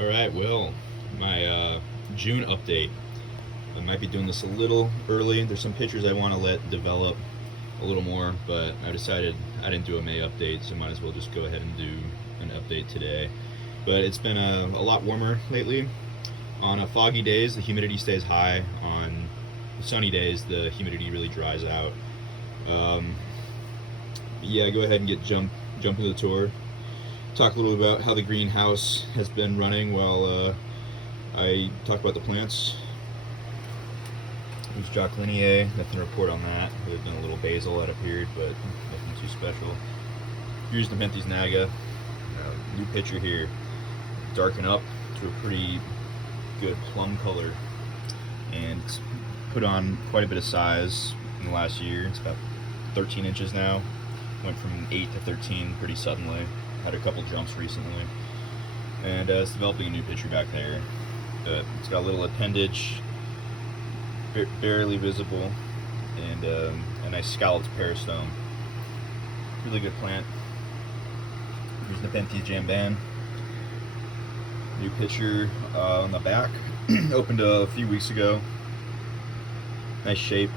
Alright, well, my June update. I might be doing this a little early. There's some pictures I want to let develop a little more, but I decided I didn't do a May update, so might as well just go ahead and do an update today. But it's been a lot warmer lately. On foggy days, the humidity stays high. On sunny days, the humidity really dries out. Yeah, go ahead and jump into the tour. Talk a little about how the greenhouse has been running while I talk about the plants. Here's Jock Lineae, nothing to report on that. There's been a little basil that appeared, but nothing too special. Here's the Nepenthes naga. New picture here. Darken up to a pretty good plum color and put on quite a bit of size in the last year. It's about 13 inches now. Went from 8 to 13 pretty suddenly. Had a couple jumps recently. And it's developing a new picture back there. It's got a little appendage, barely visible, and a nice scalloped peristome. Really good plant. Here's Nepenthes jamban. New picture on the back. Opened a few weeks ago. Nice shape.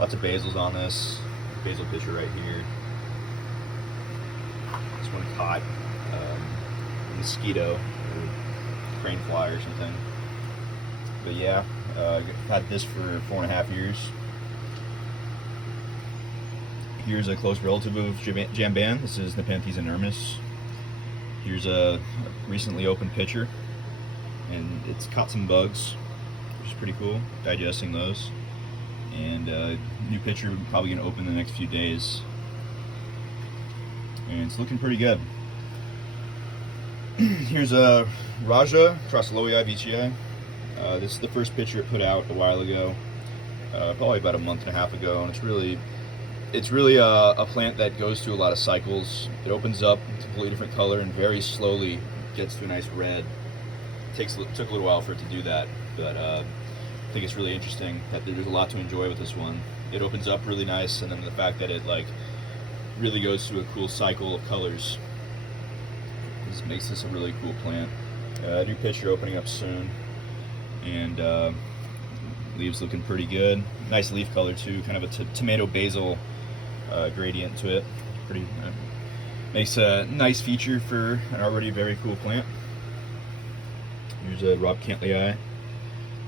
Lots of basils on this. Basil picture right here. This one caught a mosquito or crane fly or something. But yeah, I've had this for 4.5 years. Here's a close relative of jamban. This is Pantheon Nermis. Here's a recently opened pitcher, and it's caught some bugs, which is pretty cool, digesting those. And new pitcher probably gonna open the next few days, and it's looking pretty good. Here's a Raja across Loya VCA. This is the first picture it put out a while ago, probably about a month and a half ago, and it's really a plant that goes through a lot of cycles. It opens up a completely different color and very slowly gets to a nice red. Took a little while for it to do that, but I think it's really interesting that there's a lot to enjoy with this one. It opens up really nice, and then the fact that it really goes through a cool cycle of colors just makes this a really cool plant. New picture opening up soon, and leaves looking pretty good. Nice leaf color too, kind of a tomato basil gradient to it. Pretty makes a nice feature for an already very cool plant. Here's a Rob Cantley.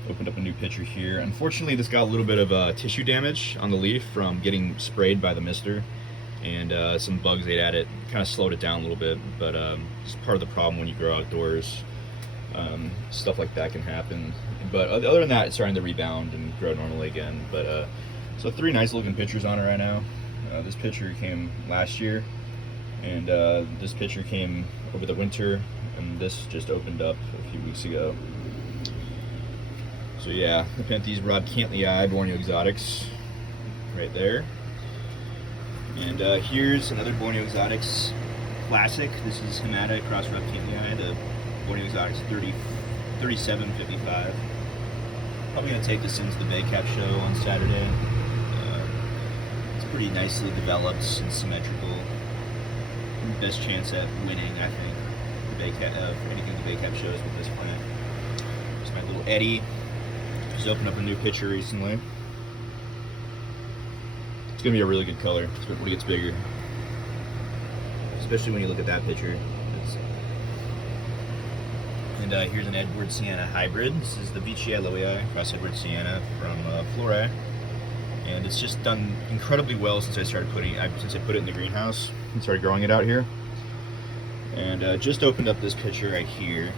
Opened up a new picture here. Unfortunately, this got a little bit of tissue damage on the leaf from getting sprayed by the mister, and some bugs ate at it. Kind of slowed it down a little bit, but it's part of the problem when you grow outdoors. Stuff like that can happen. But other than that, it's starting to rebound and grow normally again. But so 3 nice looking pictures on it right now. This picture came last year, and this picture came over the winter, and this just opened up a few weeks ago. So yeah, Nepenthes Rob Cantley Borneo Exotics right there. And here's another Borneo Exotics classic. This is Hamada across Rob Cantley, the Borneo Exotics 3755. Probably gonna take this into the Bay Cap show on Saturday. It's pretty nicely developed and symmetrical. Best chance at winning, I think, the Bay Cap, anything the Bay Cap shows with this plant. It's my little Eddie. Just opened up a new picture recently. It's gonna be a really good color when it gets bigger, especially when you look at that picture. And here's an Edward Sienna hybrid. This is the VCA Loya across Edward Sienna from Flora, and it's just done incredibly well since I put it in the greenhouse and started growing it out here. And just opened up this picture right here.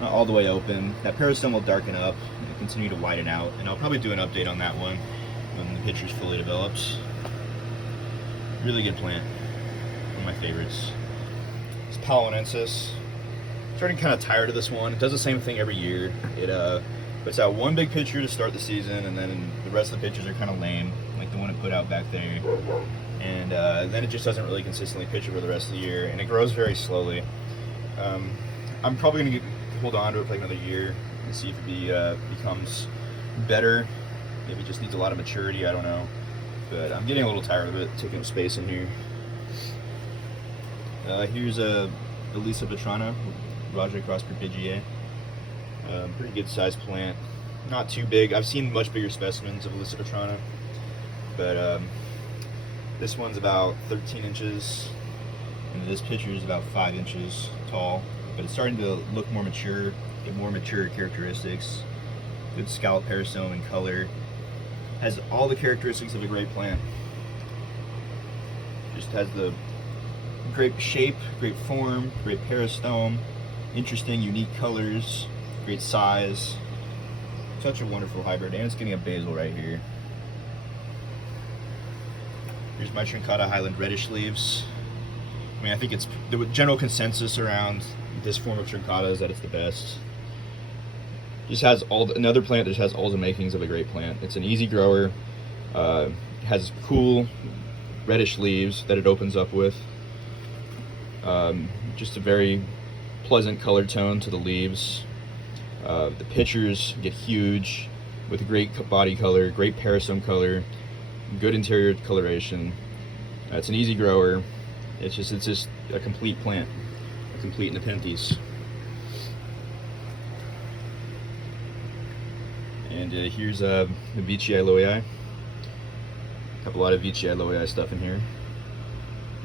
Not all the way open. That peristome will darken up and continue to widen out, and I'll probably do an update on that one when the picture's fully developed. Really good plant. One of my favorites. It's Palinensis. Starting kind of tired of this one. It does the same thing every year. It puts out one big picture to start the season, and then the rest of the pictures are kind of lame, like the one it put out back there. And then it just doesn't really consistently picture for the rest of the year, and it grows very slowly. I'm probably going to hold on to it for like another year and see if it becomes better. Maybe it just needs a lot of maturity, I don't know. But I'm getting a little tired of it, taking up space in here. Here's a Elisa Vetrana, Raja cross Perbigiae. Pretty good sized plant. Not too big. I've seen much bigger specimens of Lysipetrana, but this one's about 13 inches, and this picture is about 5 inches tall. But it's starting to look more mature, get more mature characteristics. Good scallop peristome and color. Has all the characteristics of a great plant. Just has the great shape, great form, great peristome, interesting, unique colors, great size. Such a wonderful hybrid, and it's getting a basil right here. Here's my Truncata Highland reddish leaves. I mean, I think it's the general consensus around this form of Truncata is that it's the best. Just has another plant that just has all the makings of a great plant. It's an easy grower, has cool reddish leaves that it opens up with. Just a very pleasant color tone to the leaves. The pitchers get huge with great body color, great peristome color, good interior coloration. It's an easy grower. It's just a complete plant, a complete Nepenthes. And here's the Veitchii Loyi. Have a lot of Veitchii Loyi stuff in here,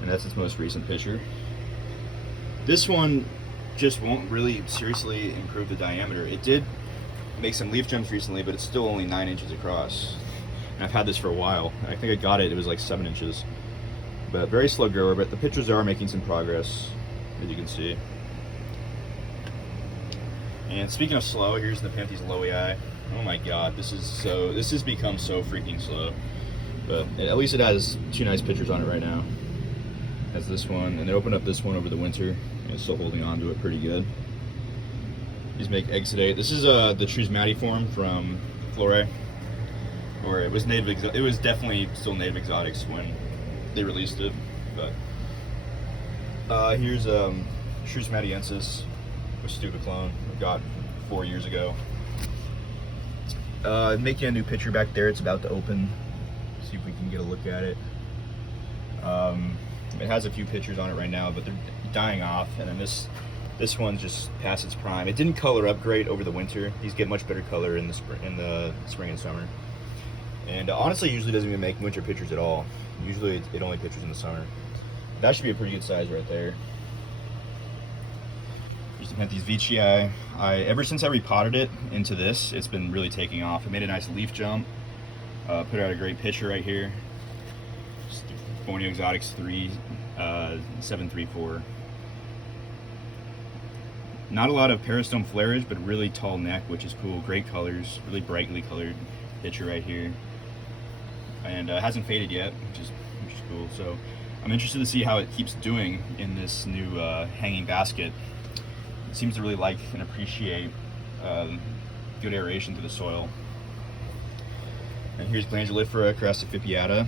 and that's its most recent picture. This one just won't really seriously improve the diameter. It did make some leaf jumps recently, but it's still only 9 inches across. And I've had this for a while. I think I got it was like 7 inches. But very slow grower, but the pictures are making some progress, as you can see. And speaking of slow, here's the Nepenthes Loyi. Oh my god, this has become so freaking slow. But at least it has 2 nice pictures on it right now. It has this one, and they opened up this one over the winter, and it's still holding on to it pretty good. These make exudate. This is the Trusmati form from Flore, or it was native. It was definitely still native exotics when they released it. But here's Trusmatiensis with Stupa clone we got 4 years ago. Making a new picture back there. It's about to open. See if we can get a look at it. It has a few pictures on it right now, but they're dying off. And then this one's just past its prime. It didn't color up great over the winter. These get much better color in the spring and summer. And honestly, usually doesn't even make winter pictures at all. Usually it only pictures in the summer. That should be a pretty good size right there. Here's the Nepenthes Veitchii. Ever since I repotted it into this, it's been really taking off. It made a nice leaf jump. Put out a great picture right here. Borneo Exotics 734. Not a lot of peristome flairage, but really tall neck, which is cool. Great colors, really brightly colored picture right here. And hasn't faded yet, which is cool. So I'm interested to see how it keeps doing in this new hanging basket. It seems to really like and appreciate good aeration to the soil. And here's Glandulifera crassifipiata.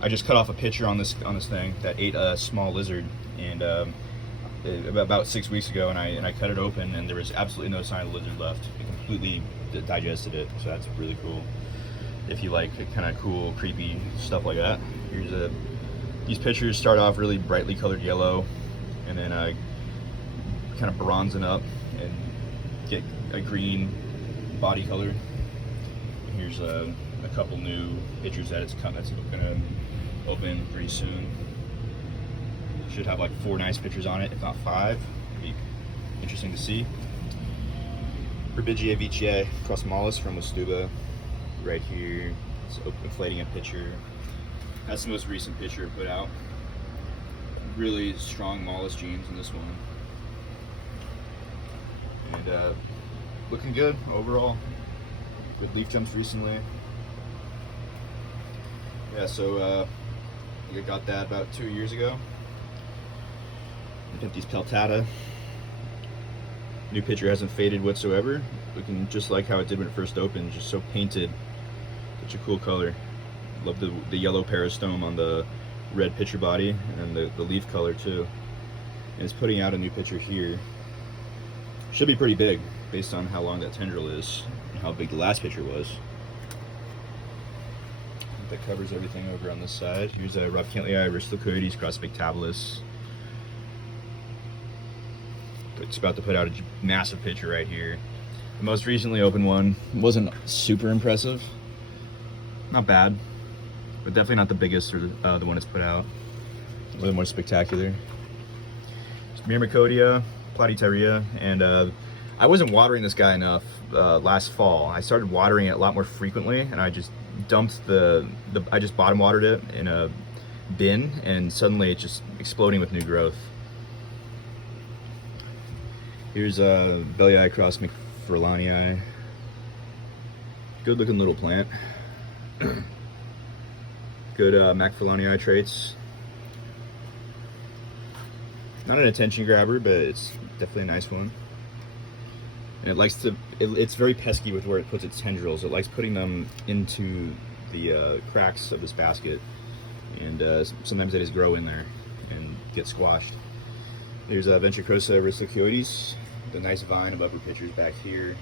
I just cut off a picture on this thing that ate a small lizard, and about 6 weeks ago, and I cut it open, and there was absolutely no sign of the lizard left. It completely digested it, so that's really cool. If you like kind of cool, creepy stuff like that. Here's these pictures start off really brightly colored yellow, and then kind of bronzing up and get a green body color. And here's a couple new pictures that's gonna open pretty soon. Should have like 4 nice pictures on it, if not 5. Be interesting to see. Perbigiae Veitchii Crossmalis from Ostuba, right here. It's inflating a picture. That's the most recent picture it put out. Really strong mollis genes in this one. And looking good overall. Good leaf jumps recently. Yeah, so I think I got that about 2 years ago. Nepenthes peltata. New picture hasn't faded whatsoever. Looking just like how it did when it first opened, just so painted. Such a cool color. Love the yellow peristome on the red picture body, and the leaf color too. And it's putting out a new picture here. Should be pretty big based on how long that tendril is and how big the last picture was. That covers everything over on this side. Here's a Robcantlii Aristocoides cross Spectabilis. It's about to put out a massive picture right here. The most recently opened one wasn't super impressive. Not bad, but definitely not the biggest or the one it's put out. Or the more spectacular. Myrmicodia, Platyteria, and I wasn't watering this guy enough last fall. I started watering it a lot more frequently, and I just dumped I just bottom watered it in a bin, and suddenly it's just exploding with new growth. Here's a Bellii cross McFarlanii. Good looking little plant. Good McFarlanii traits. Not an attention grabber, but it's definitely a nice one. And it likes to, it's very pesky with where it puts its tendrils. It likes putting them into the cracks of this basket. And sometimes they just grow in there and get squashed. There's Ventricosa aristocoides, the nice vine of upper pitchers back here.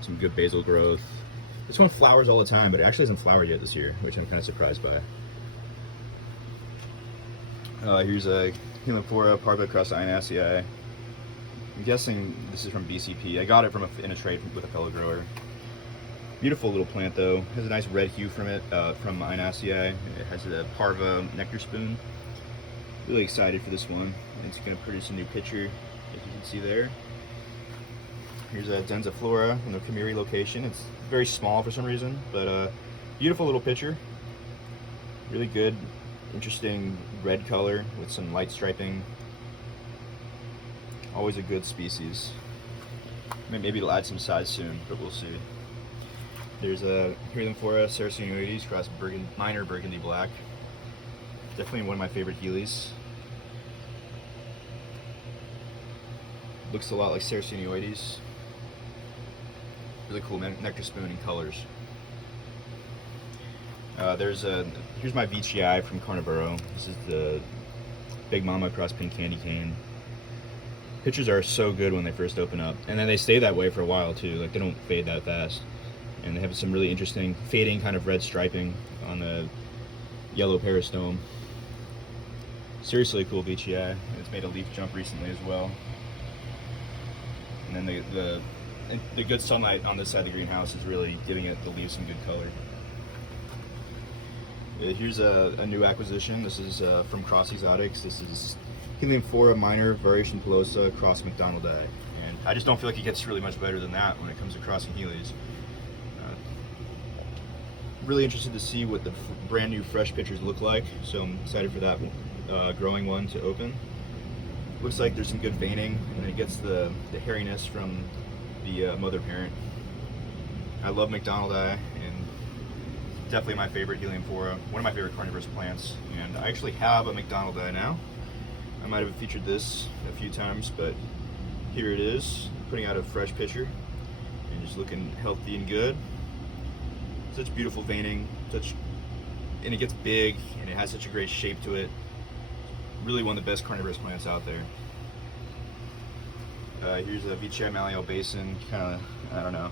Some good basal growth. This one flowers all the time, but it actually hasn't flowered yet this year, which I'm kind of surprised by. Here's a Helianthera parva across Ionacea. I'm guessing this is from BCP. I got it in a trade with a fellow grower. Beautiful little plant though. Has a nice red hue from it, from Ionacea. It has a parva nectar spoon. Really excited for this one. It's going to produce a new pitcher, as you can see there. Here's a Denziflora in the Kamiri location. It's very small for some reason, but beautiful little pitcher. Really good, interesting red color with some light striping. Always a good species. Maybe it'll add some size soon, but we'll see. There's a Helianthera saracenoides cross minor burgundy black. Definitely one of my favorite Heelys. Looks a lot like saracenoides. Really cool nectar spoon and colors. Here's my VGI from Carnivoro. This is the Big Mama across Pink Candy Cane. Pictures are so good when they first open up, and then they stay that way for a while too. Like, they don't fade that fast, and they have some really interesting fading kind of red striping on the yellow peristome. Seriously cool VGI. It's made a leaf jump recently as well. And then the good sunlight on this side of the greenhouse is really giving the leaves some good color. Here's a new acquisition. This is from Cross Exotics. This is Helianthera minor variation pilosa cross McDonaldii. And I just don't feel like it gets really much better than that when it comes to crossing Heelys. Really interested to see what the brand new fresh pitchers look like, so I'm excited for that growing one to open. Looks like there's some good veining, and it gets the hairiness from the mother parent. I love McDonaldii, and definitely my favorite Helianthera, one of my favorite carnivorous plants. And I actually have a McDonaldii now. I might have featured this a few times, but here it is, putting out a fresh pitcher and just looking healthy and good. Such beautiful veining, and it gets big, and it has such a great shape to it. Really one of the best carnivorous plants out there. Here's a VGI Malleole Basin, kind of, I don't know.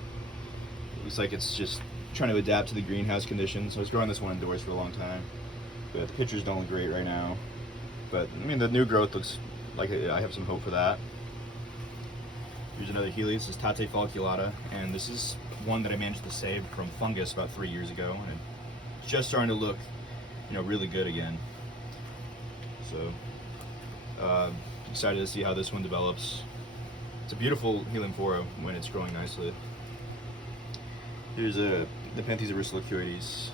It looks like it's just trying to adapt to the greenhouse conditions. I was growing this one indoors for a long time, but the pictures don't look great right now. But I mean, the new growth looks like I have some hope for that. Here's another Healy. This is Tate folliculata, and this is one that I managed to save from fungus about 3 years ago, and it's just starting to look, really good again. So excited to see how this one develops. It's a beautiful Helianthera when it's growing nicely. Here's the Nepenthes aristocoides.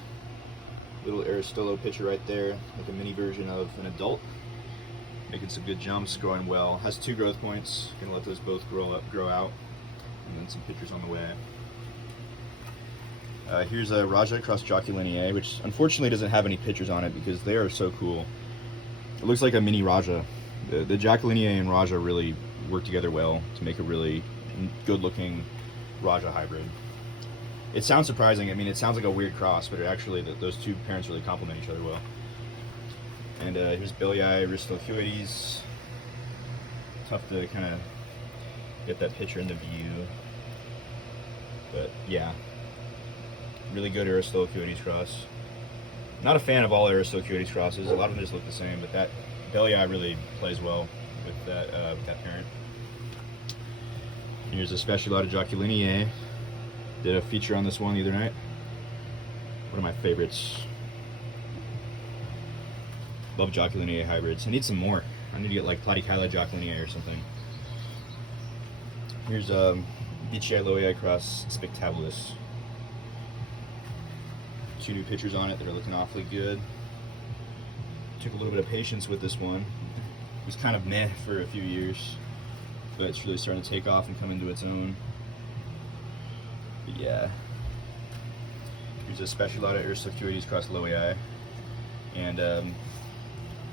Little Aristolo pitcher right there, like a mini version of an adult. Making some good jumps, growing well. Has 2 growth points. Gonna let those both grow out, and then some pitchers on the way. Here's a Raja cross Joculineae, which unfortunately doesn't have any pitchers on it because they are so cool. It looks like a mini Raja. The Joculineae and Raja really work together well to make a really good-looking Raja hybrid. It sounds surprising. I mean, it sounds like a weird cross, but actually those two parents really complement each other well. And here's Bellii aristocoides. Tough to kind of get that picture into view, but yeah, really good aristocoides cross. Not a fan of all aristocoides crosses. A lot of them just look the same, but that Bellii really plays well with that parent. Here's a Spectabilis Joculiniae. Did a feature on this one the other night. One of my favorites. Love Joculiniae hybrids. I need some more. I need to get like Platykyla Joculiniae or something. Here's Veitchii Loya cross Spectabilis. 2 new pictures on it that are looking awfully good. Took a little bit of patience with this one. It was kind of meh for a few years, but it's really starting to take off and come into its own. But yeah. Here's a Spectabilis Ursicuides cross Loya, and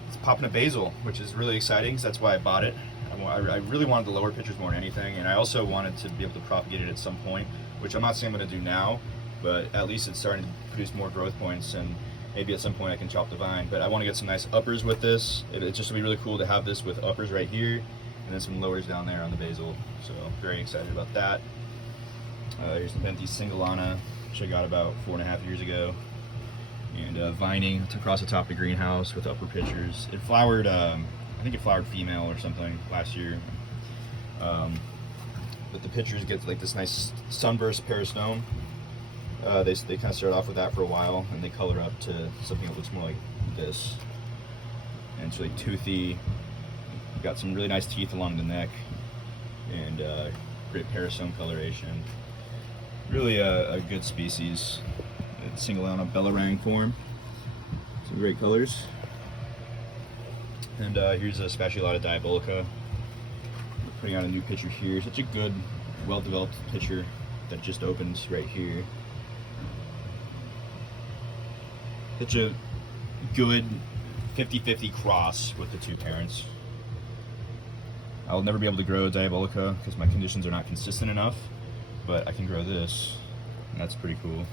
it's popping a basil, which is really exciting because that's why I bought it. I really wanted the lower pictures more than anything, and I also wanted to be able to propagate it at some point, which I'm not saying I'm going to do now, but at least it's starting to produce more growth points, and maybe at some point I can chop the vine. But I want to get some nice uppers with this. It just would be really cool to have this with uppers right here, and then some lowers down there on the basil. So very excited about that. Here's the Nepenthes Singulana, which I got about 4.5 years ago, and vining across the top of the greenhouse with upper pitchers. It flowered, I think it flowered female or something last year. But the pitchers get like this nice sunburst peristome. They kind of start off with that for a while, and they color up to something that looks more like this. And it's really toothy. Got some really nice teeth along the neck, and great peristome coloration. Really a good species. It's Singulana Bellarang form. Some great colors. And here's a Spatulata Diabolica. We're putting out a new picture here. Such a good, well-developed picture that just opens right here. Such a good 50-50 cross with the 2 parents. I'll never be able to grow Diabolica because my conditions are not consistent enough, but I can grow this, and that's pretty cool.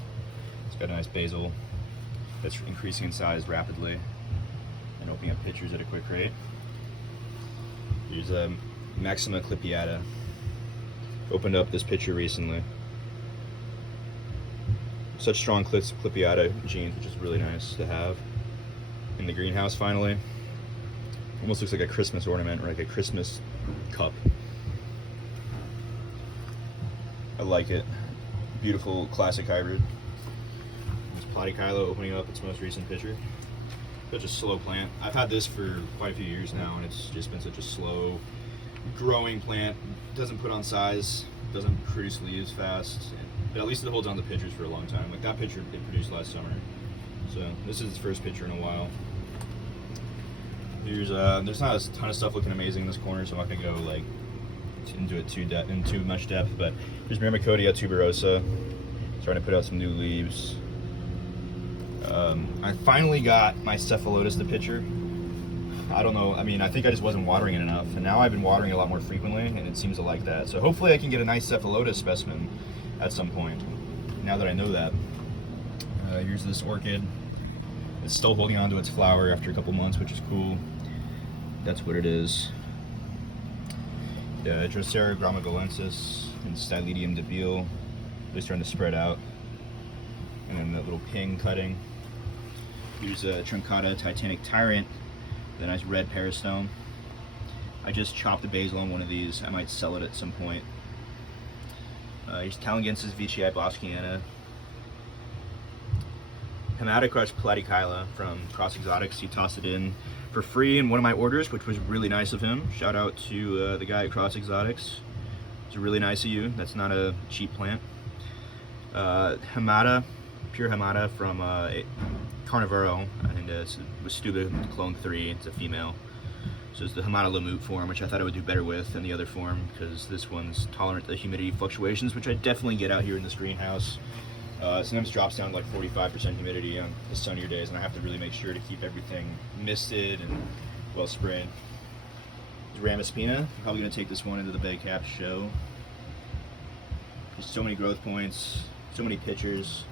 It's got a nice basil that's increasing in size rapidly and opening up pitchers at a quick rate. Here's a Maxima Clipiata. Opened up this pitcher recently. Such strong Clipiata genes, which is really nice to have in the greenhouse finally. Almost looks like a Christmas ornament, or like a Christmas cup. I like it. Beautiful classic hybrid. There's Platykyla opening up its most recent picture. Such a slow plant. I've had this for quite a few years now, and it's just been such a slow growing plant. Doesn't put on size, doesn't produce leaves fast, but at least it holds on to pitchers for a long time. Like that picture it produced last summer. So this is its first picture in a while. Here's there's not a ton of stuff looking amazing in this corner, so I'm not gonna go like into it too much depth. But here's Myrmicodia tuberosa, starting to put out some new leaves. I finally got my Cephalotus the pitcher. I don't know, I mean, I think I just wasn't watering it enough, and now I've been watering it a lot more frequently, and it seems to like that. So hopefully I can get a nice Cephalotus specimen at some point, now that I know that. Here's this orchid. It's still holding on to its flower after a couple months, which is cool. That's what it is. Drosera gramigolensis and Stylidium debile. Really starting to spread out. And then that little ping cutting. Here's a Truncata Titanic Tyrant, with a nice red peristome. I just chopped the basil on one of these. I might sell it at some point. Here's Talangensis Veitchii boschiana. Hematocrush Platykyla from Cross Exotics. He tossed it in for free in one of my orders, which was really nice of him. Shout out to the guy at Cross Exotics. It's really nice of you. That's not a cheap plant. Hemata, pure Hemata from Carnivoro, and it's Westuba Clone 3. It's a female. So it's the Hemata Lamute form, which I thought I would do better with than the other form, because this one's tolerant to humidity fluctuations, which I definitely get out here in this greenhouse. Sometimes drops down to like 45% humidity on the sunnier days, and I have to really make sure to keep everything misted and well sprayed. Ramaspina, I'm probably going to take this one into the bed cap show. Just so many growth points, so many pitchers.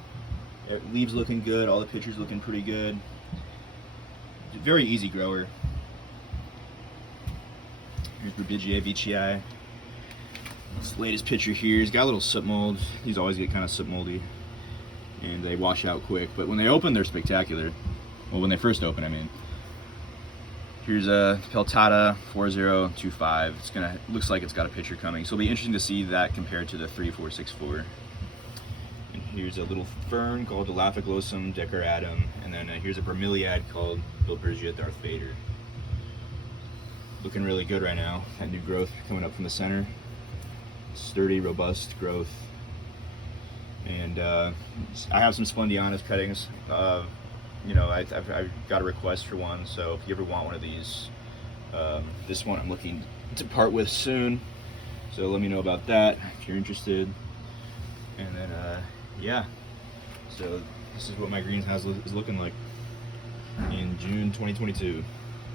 Leaves looking good, all the pitchers looking pretty good. Very easy grower. Here's Burbigia Veitchii. This latest picture here, he's got a little soot mold. These always get kind of soot moldy, and they wash out quick, but when they open, they're spectacular. Well, when they first open, I mean. Here's a Peltata 4025. Looks like it's got a pitcher coming, so it'll be interesting to see that compared to the 3464. And here's a little fern called Elaphiclosum decaratum, and then here's a bromeliad called Bilbergia Darth Vader. Looking really good right now. That new growth coming up from the center. Sturdy, robust growth. And I have some Splendianus cuttings. You know, I've got a request for one, so if you ever want one of these, this one I'm looking to part with soon. So let me know about that if you're interested. And then, yeah. So this is what my greenhouse is looking like in June 2022.